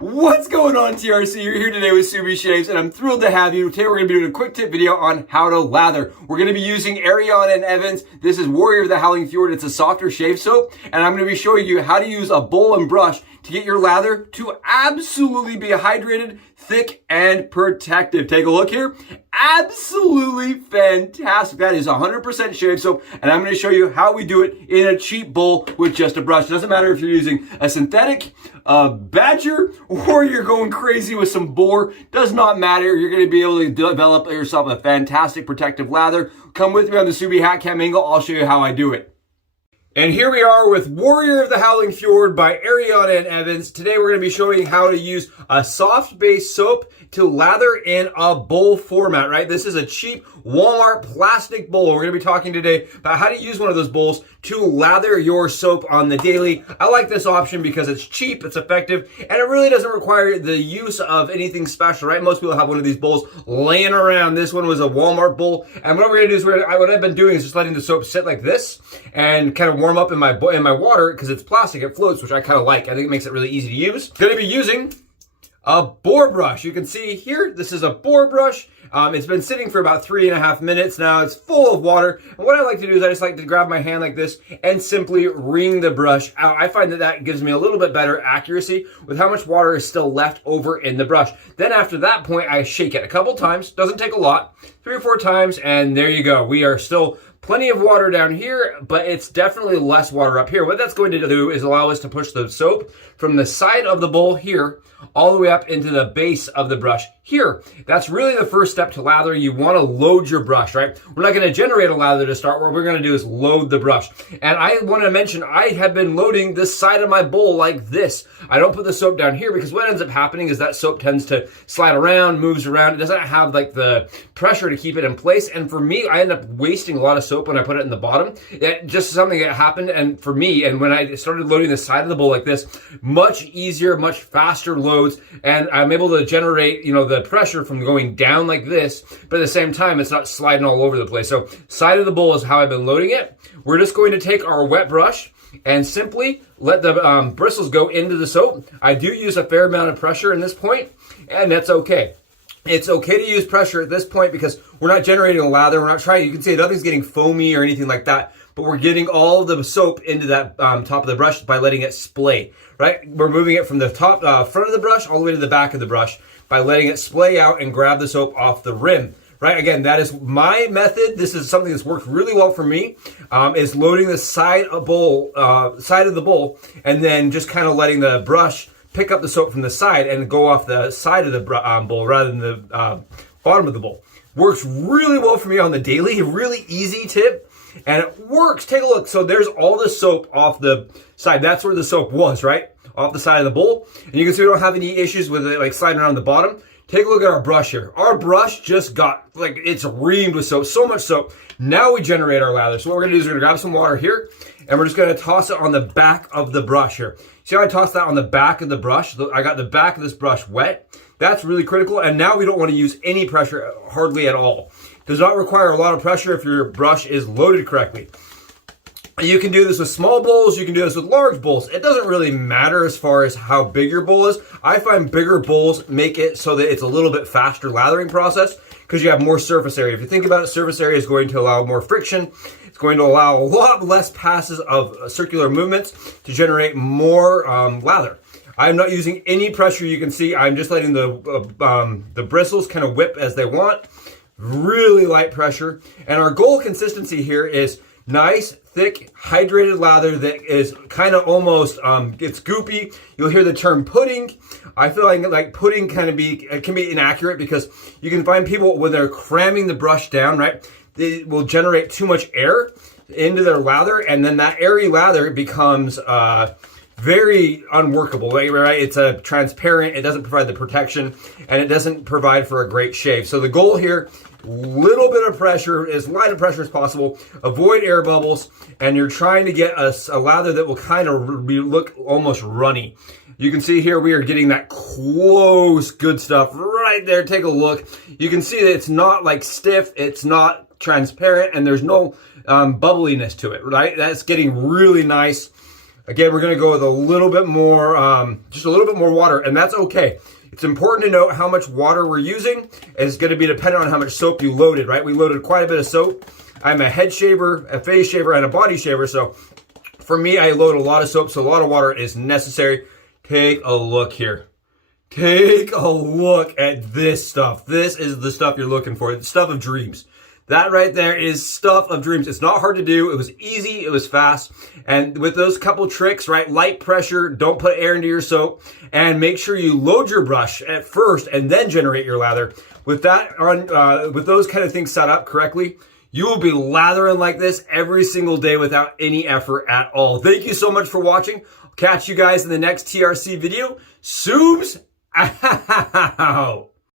What's going on, TRC? You're here today with Subie Shaves, and I'm thrilled to have you. Today we're going to be doing a quick tip video on how to lather. We're going to be using Arion and Evans. This is Warrior of the Howling Fjord. It's a softer shave soap, and I'm going to be showing you how to use a bowl and brush to get your lather to absolutely be hydrated, thick, and protective. Take a look here. Absolutely fantastic. That is 100% shave soap, and I'm going to show you how we do it in a cheap bowl with just a brush. It doesn't matter if you're using a synthetic, a badger, or you're going crazy with some boar. Does not matter. You're going to be able to develop yourself a fantastic protective lather. Come with me on the Subie Hat Cam angle. I'll show you how I do it. And here we are with Warrior of the Howling Fjord by Arion and Evans. Today we're going to be showing you how to use a soft base soap to lather in a bowl format, right? This is a cheap Walmart plastic bowl. We're going to be talking today about how to use one of those bowls to lather your soap on the daily. I like this option because it's cheap, it's effective, and it really doesn't require the use of anything special, right? Most people have one of these bowls laying around. This one was a Walmart bowl, and what we're going to do is what I've been doing is just letting the soap sit like this and kind of warm up in my water because it's plastic, it floats, which I kind of like. I think it makes it really easy to use. Going to be using a boar brush. You can see here, this is a boar brush. It's been sitting for about 3.5 minutes now. It's full of water. And what I like to do is I just like to grab my hand like this and simply wring the brush out. I find that gives me a little bit better accuracy with how much water is still left over in the brush. Then after that point, I shake it a couple times. Doesn't take a lot. 3 or 4 times, and there you go. We are still plenty of water down here, but it's definitely less water up here. What that's going to do is allow us to push the soap from the side of the bowl here all the way up into the base of the brush here. That's really the first step to lather. You want to load your brush, right? We're not going to generate a lather to start. What we're going to do is load the brush. And I want to mention, I have been loading this side of my bowl like this. I don't put the soap down here because what ends up happening is that soap tends to slide around, moves around. It doesn't have like the pressure to keep it in place. And for me, I end up wasting a lot of soap when I put it in the bottom. It just something that happened. And for me, and when I started loading the side of the bowl like this, much easier, much faster loads. And I'm able to generate, the pressure from going down like this, but at the same time, it's not sliding all over the place. So side of the bowl is how I've been loading it. We're just going to take our wet brush and simply let the bristles go into the soap. I do use a fair amount of pressure in this point, and that's okay. It's okay to use pressure at this point because we're not generating a lather. We're not trying, you can see nothing's getting foamy or anything like that, but we're getting all the soap into that top of the brush by letting it splay, right? We're moving it from the top, front of the brush all the way to the back of the brush by letting it splay out and grab the soap off the rim, right? Again, that is my method. This is something that's worked really well for me, is loading the side of the bowl and then just kind of letting the brush pick up the soap from the side and go off the side of the bowl rather than the bottom of the bowl. Works really well for me on the daily. A really easy tip, and it works. Take a look. So there's all the soap off the side. That's where the soap was, right? Off the side of the bowl. And you can see we don't have any issues with it like sliding around the bottom. Take a look at our brush here. Our brush just got, it's reamed with soap, so much soap. Now we generate our lather. So what we're gonna do is we're gonna grab some water here, and we're just gonna toss it on the back of the brush here. See how I tossed that on the back of the brush? I got the back of this brush wet. That's really critical, and now we don't wanna use any pressure, hardly at all. Does not require a lot of pressure if your brush is loaded correctly. You can do this with small bowls, you can do this with large bowls. It doesn't really matter as far as how big your bowl is. I find bigger bowls make it so that it's a little bit faster lathering process because you have more surface area. If you think about it, surface area is going to allow more friction. It's going to allow a lot less passes of circular movements to generate more lather. I'm not using any pressure. You can see I'm just letting the bristles kind of whip as they want. Really light pressure. And our goal consistency here is nice, thick, hydrated lather that is kind of almost, it's goopy. You'll hear the term pudding. I feel like pudding can be inaccurate because you can find people when they're cramming the brush down, right? They will generate too much air into their lather, and then that airy lather becomes very unworkable, right? It's a transparent, it doesn't provide the protection, and it doesn't provide for a great shave. So the goal here, little bit of pressure, as light of pressure as possible, avoid air bubbles, and you're trying to get a lather that will kind of look almost runny. You can see here we are getting that close good stuff right there. Take a look. You can see that it's not like stiff, it's not transparent, and there's no bubbliness to it, right? That's getting really nice. Again, we're going to go with a little bit more, just a little bit more water, and that's okay. It's important to note how much water we're using. It's going to be dependent on how much soap you loaded, right? We loaded quite a bit of soap. I'm a head shaver, a face shaver, and a body shaver, so for me, I load a lot of soap, so a lot of water is necessary. Take a look here. Take a look at this stuff. This is the stuff you're looking for. It's stuff of dreams. That right there is stuff of dreams. It's not hard to do. It was easy. It was fast. And with those couple tricks, right? Light pressure. Don't put air into your soap. And make sure you load your brush at first and then generate your lather. With that with those kind of things set up correctly, you will be lathering like this every single day without any effort at all. Thank you so much for watching. I'll catch you guys in the next TRC video. Subes out.